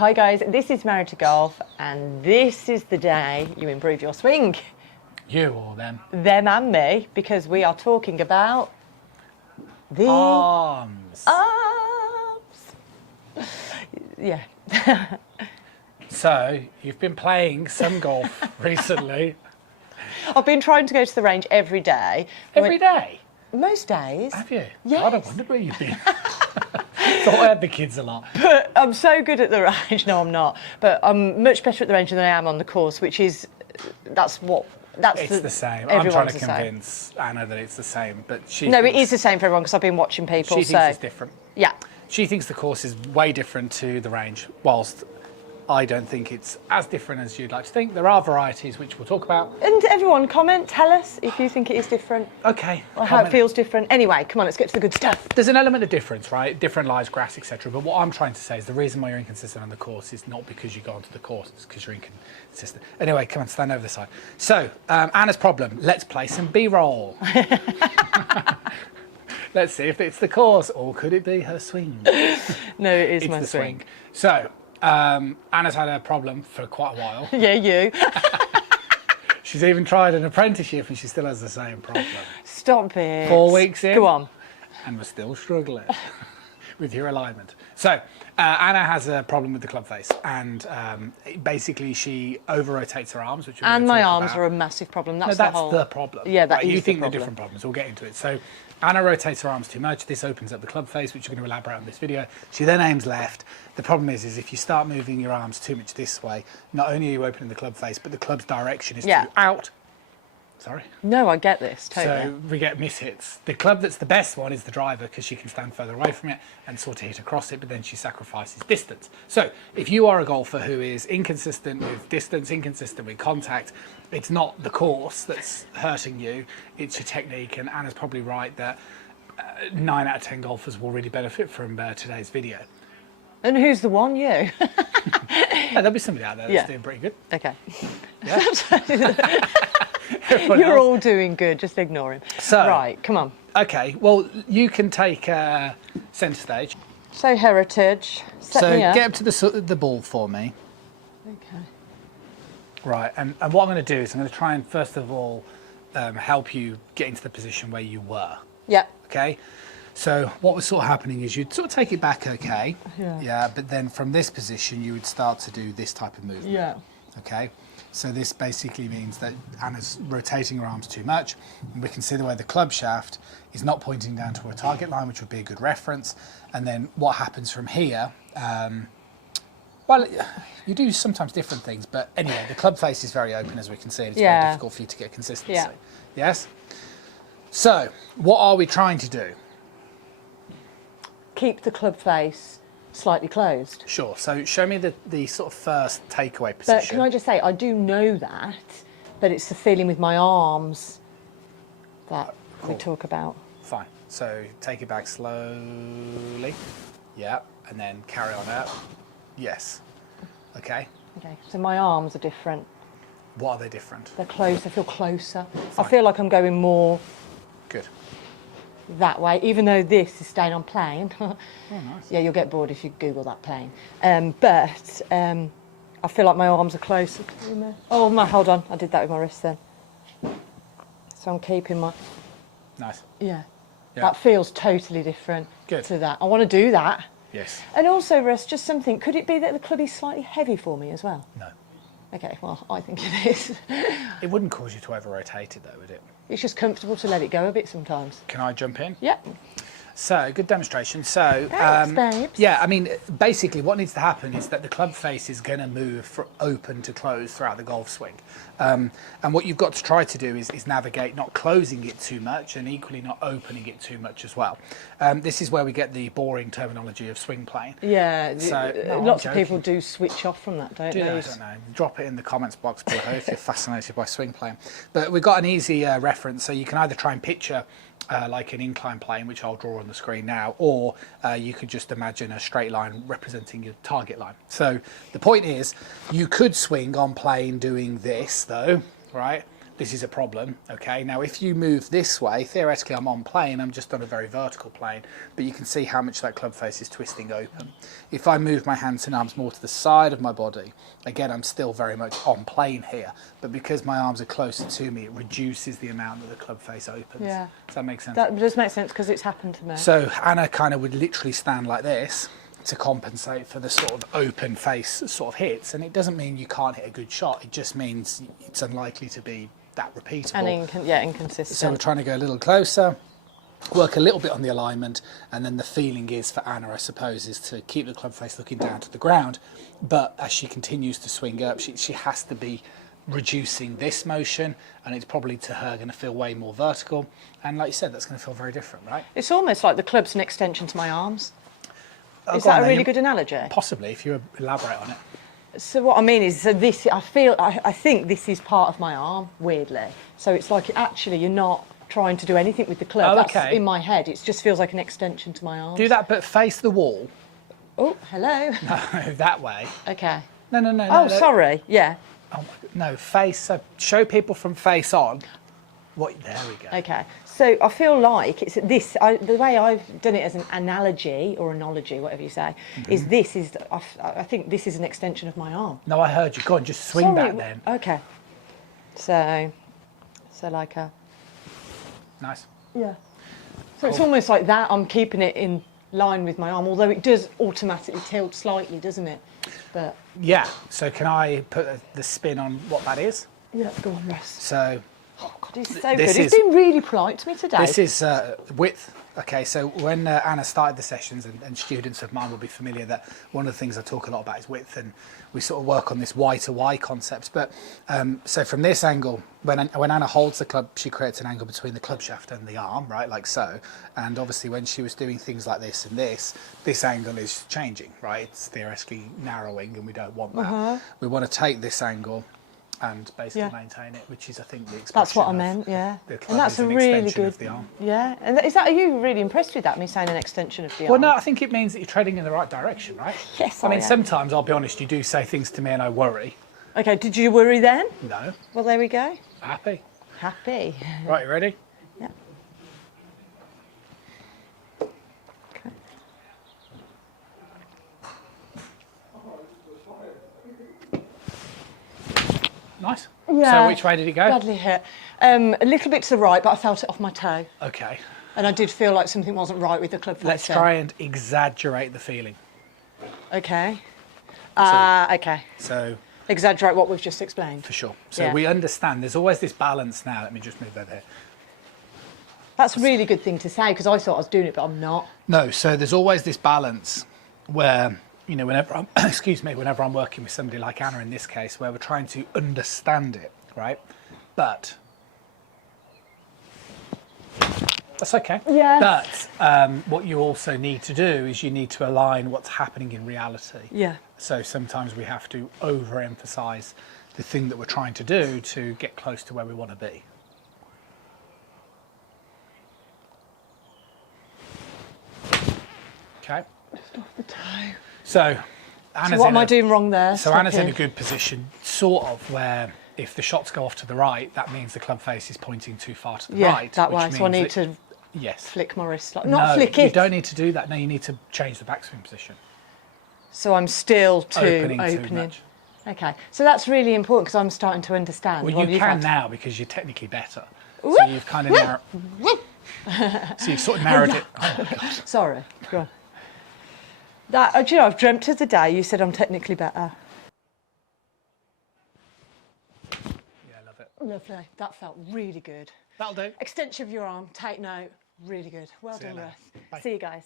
Hi guys, this is Married to Golf, and this is the day you improve your swing. You or them? Them and me, because we are talking about the arms. Yeah. So, you've been playing some golf recently. I've been trying to go to the range every day. Every day? Most days. Have you? Yes. God, I wondered where you've been. Thought I had the kids a lot. But I'm so good at the range. No, I'm not. But I'm much better at the range than I am on the course, which is, it's the same. I'm trying to convince Anna that it's the same, but it is the same for everyone because I've been watching people. She thinks it's different. Yeah. She thinks the course is way different to the range, whilst I don't think it's as different as you'd like to think. There are varieties which we'll talk about. And everyone, comment, tell us if you think it is different. Okay. Or how it feels different. Anyway, come on, let's get to the good stuff. There's an element of difference, right? Different lies, grass, etc. But what I'm trying to say is the reason why you're inconsistent on the course is not because you go onto the course, it's because you're inconsistent. Anyway, come on, stand over the side. So, Anna's problem, let's play some B-roll. Let's see if it's the course, or could it be her swing? No, it is my swing. So, Anna's had a problem for quite a while. Yeah, you. She's even tried an apprenticeship and she still has the same problem. Stop it. 4 weeks in. Go on. And we're still struggling with your alignment. So, Anna has a problem with the club face, and basically she over-rotates her arms, which and my arms are a massive problem. That's the problem. Yeah, that is You think the they're different problems. We'll get into it. So, Anna rotates her arms too much. This opens up the club face, which you're going to elaborate on in this video. She then aims left. The problem is if you start moving your arms too much this way, not only are you opening the club face, but the club's direction is to out. Sorry? No, I get this, totally. So we get mishits. The club that's the best one is the driver, because she can stand further away from it and sort of hit across it, but then she sacrifices distance. So if you are a golfer who is inconsistent with distance, inconsistent with contact, it's not the course that's hurting you, it's your technique. And Anna's probably right that 9 out of 10 golfers will really benefit from today's video. And who's the one? You? Yeah, there'll be somebody out there that's doing pretty good. Okay. Yeah. You're all doing good, just ignore him. So, right, come on. Okay, well, you can take centre stage. So, heritage. Get up to the ball for me. Okay. Right, and what I'm going to do is I'm going to try and, first of all, help you get into the position where you were. Yeah. Okay? So what was sort of happening is you'd sort of take it back, okay? Yeah. But then from this position, you would start to do this type of movement. Yeah. Okay? So this basically means that Anna's rotating her arms too much, and we can see the way the club shaft is not pointing down to a target line, which would be a good reference. And then what happens from here, well, you do sometimes different things, but anyway, the club face is very open, as we can see. It's very difficult for you to get consistency. Yeah. Yes? So, what are we trying to do? Keep the club face slightly closed. Sure. So show me the sort of first takeaway position. But can I just say, I do know that, but it's the feeling with my arms that we talk about. Fine. So take it back slowly. Yeah. And then carry on out. Yes. Okay. Okay. So my arms are different. What are they different? They're close. I feel closer. Fine. I feel like I'm going more. Good. That way, even though this is staying on plane. Oh, nice. Yeah, you'll get bored if you Google that plane. But I feel like my arms are closer. Oh, hold on. I did that with my wrist then. So I'm keeping my... Nice. Yeah. That feels totally different to that. I want to do that. Yes. And also, Russ, just something. Could it be that the club is slightly heavy for me as well? No. Okay, well, I think it is. It wouldn't cause you to over-rotate it, though, would it? It's just comfortable to let it go a bit sometimes. Can I jump in? Yeah. So, good demonstration. So, thanks, babes. yeah, I mean, basically what needs to happen is that the club face is going to move from open to close throughout the golf swing. And what you've got to try to do is navigate not closing it too much and equally not opening it too much as well. This is where we get the boring terminology of swing plane. Yeah, so, lots of people do switch off from that, don't they? I don't know. Drop it in the comments box below if you're fascinated by swing plane. But we've got an easy reference, so you can either try and picture like an incline plane, which I'll draw on the screen now, or you could just imagine a straight line representing your target line. So the point is, you could swing on plane doing this, though, right? this is a problem. Okay, now if you move this way, theoretically I'm on plane, I'm just on a very vertical plane, but you can see how much that club face is twisting open. If I move my hands and arms more to the side of my body, again, I'm still very much on plane here, but because my arms are closer to me, it reduces the amount that the club face opens. Yeah. Does that make sense? That does make sense because it's happened to me. So Anna kind of would literally stand like this to compensate for the sort of open face sort of hits, and it doesn't mean you can't hit a good shot, it just means it's unlikely to be that repeatable. And inconsistent. So we're trying to go a little closer, work a little bit on the alignment, and then the feeling is for Anna, I suppose, is to keep the club face looking down to the ground, but as she continues to swing up, she has to be reducing this motion, and it's probably to her going to feel way more vertical, and like you said, that's going to feel very different, right? It's almost like the club's an extension to my arms. Oh, Is go that on a then, really good analogy? Possibly, if you elaborate on it. So what I mean is, so this, I think this is part of my arm, weirdly. So it's like, actually, you're not trying to do anything with the club. Oh, That's okay. in my head. It just feels like an extension to my arm. Do that, but face the wall. Oh, hello. No, that way. Okay. No. Oh, sorry. Yeah. Oh, no, face. So show people from face on. What? There we go. Okay. So I feel like it's this. The way I've done it as an analogy or analogy, whatever you say, is this is. I think this is an extension of my arm. No, I heard you. Go on, just swing Sorry, back then. Okay. So like a. Nice. Yeah. So it's almost like that. I'm keeping it in line with my arm, although it does automatically tilt slightly, doesn't it? But Yeah. So can I put the spin on what that is? yeah, go on, Russ. So Oh God, he's so This good. He's is- been really polite to me today. this is width. Okay, so when Anna started the sessions, and students of mine will be familiar that one of the things I talk a lot about is width, and we sort of work on this Y to Y concept. But so from this angle, when Anna holds the club, she creates an angle between the club shaft and the arm, right, like so. And obviously when she was doing things like this and this angle is changing, right? It's theoretically narrowing, and we don't want that. We want to take this angle and basically Yeah. maintain it, which is, I think, the expression. That's what I of meant, yeah. the club And that's is a an really extension good. of the arm. Yeah, and are you really impressed with that? Me saying an extension of the Well, arm? no, I think it means that you're treading in the right direction, right? Yes, I mean, I am. sometimes, I'll be honest, you do say things to me and I worry. Okay, did you worry then? No, Well, there we go. happy. Happy. Right, you ready? Yeah. Okay. Nice. Yeah. So which way did it go? Badly hit. A little bit to the right, but I felt it off my toe. Okay. And I did feel like something wasn't right with the club face. Let's then. try and exaggerate the feeling. Okay. Okay. So, Exaggerate what we've just explained. for sure. So Yeah. we understand there's always this balance now. Let me just move over here. That's a really good thing to say because I thought I was doing it, but I'm not. No, so there's always this balance where, you know, whenever I'm, excuse me, whenever I'm working with somebody like Anna in this case, where we're trying to understand it, right? But that's okay. Yes. But what you also need to do is you need to align what's happening in reality. Yeah. So sometimes we have to overemphasize the thing that we're trying to do to get close to where we want to be. Okay. Just off the toe. So Anna's So what in am I a- doing wrong there? So Anna's in a Stopping. good position, sort of, where if the shots go off to the right, that means the club face is pointing too far to the Yeah, right. that which way. So I means need that- to Yes. flick my wrist. Not No, flick you it. don't need to do that. No, you need to change the backswing position. So I'm still Opening too opening. much. Okay. So that's really important because I'm starting to understand. Well, What you you've can had- now because you're technically better. So you've kind of so you've sort of narrowed it. Oh my God. Sorry. Go on. That, do you know, I've dreamt of the day you said I'm technically better. Yeah, I love it. Lovely. That felt really good. That'll do. Extension of your arm. Take note. Really good. Well See you done, later. Ruth. Bye. See you guys.